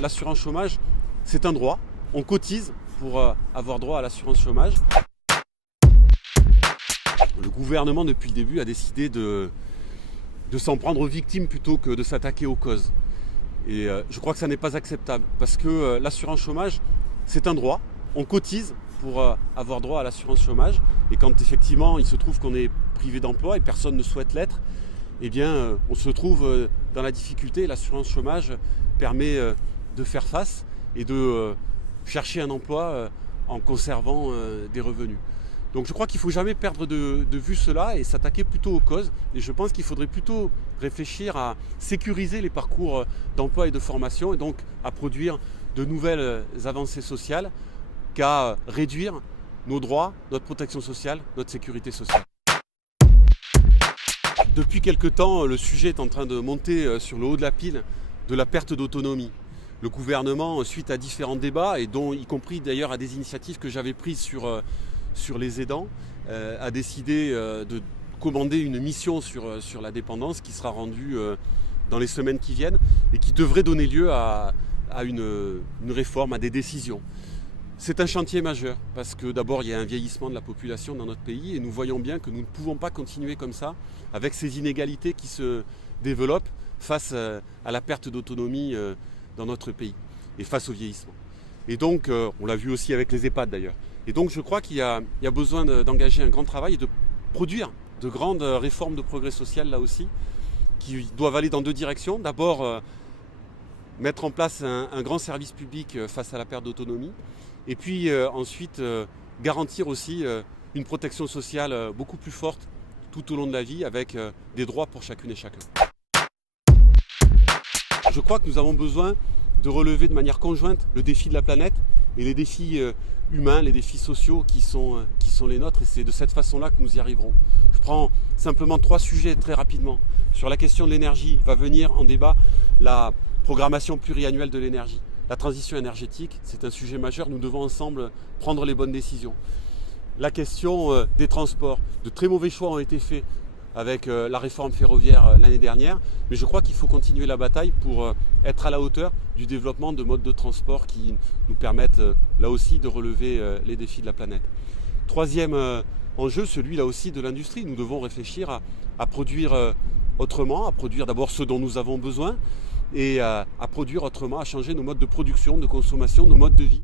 l'assurance chômage, c'est un droit. On cotise pour avoir droit à l'assurance chômage. Le gouvernement, depuis le début, a décidé de s'en prendre aux victimes plutôt que de s'attaquer aux causes. Et je crois que ça n'est pas acceptable parce que l'assurance chômage, c'est un droit. On cotise pour avoir droit à l'assurance chômage. Et quand effectivement il se trouve qu'on est privé d'emploi et personne ne souhaite l'être, eh bien on se trouve dans la difficulté. L'assurance chômage permet de faire face et de chercher un emploi en conservant des revenus. Donc je crois qu'il ne faut jamais perdre de vue cela et s'attaquer plutôt aux causes. Et je pense qu'il faudrait plutôt réfléchir à sécuriser les parcours d'emploi et de formation et donc à produire de nouvelles avancées sociales qu'à réduire nos droits, notre protection sociale, notre sécurité sociale. Depuis quelque temps, le sujet est en train de monter sur le haut de la pile de la perte d'autonomie. Le gouvernement, suite à différents débats, et dont y compris d'ailleurs à des initiatives que j'avais prises sur les aidants, a décidé de commander une mission sur la dépendance qui sera rendue dans les semaines qui viennent et qui devrait donner lieu à une réforme, à des décisions. C'est un chantier majeur parce que d'abord il y a un vieillissement de la population dans notre pays et nous voyons bien que nous ne pouvons pas continuer comme ça avec ces inégalités qui se développent face à la perte d'autonomie dans notre pays et face au vieillissement. Et donc, on l'a vu aussi avec les EHPAD d'ailleurs. Et donc je crois qu'il y a besoin d'engager un grand travail et de produire de grandes réformes de progrès social là aussi, qui doivent aller dans deux directions. D'abord, mettre en place un grand service public face à la perte d'autonomie. Et puis ensuite, garantir aussi une protection sociale beaucoup plus forte tout au long de la vie avec des droits pour chacune et chacun. Je crois que nous avons besoin de relever de manière conjointe le défi de la planète et les défis humains, les défis sociaux qui sont les nôtres. Et c'est de cette façon-là que nous y arriverons. Je prends simplement 3 sujets très rapidement. Sur la question de l'énergie, va venir en débat la programmation pluriannuelle de l'énergie. La transition énergétique, c'est un sujet majeur. Nous devons ensemble prendre les bonnes décisions. La question des transports. De très mauvais choix ont été faits avec la réforme ferroviaire l'année dernière. Mais je crois qu'il faut continuer la bataille pour être à la hauteur du développement de modes de transport qui nous permettent là aussi de relever les défis de la planète. Troisième enjeu, celui là aussi de l'industrie. Nous devons réfléchir à produire autrement, à produire d'abord ce dont nous avons besoin et à produire autrement, à changer nos modes de production, de consommation, nos modes de vie.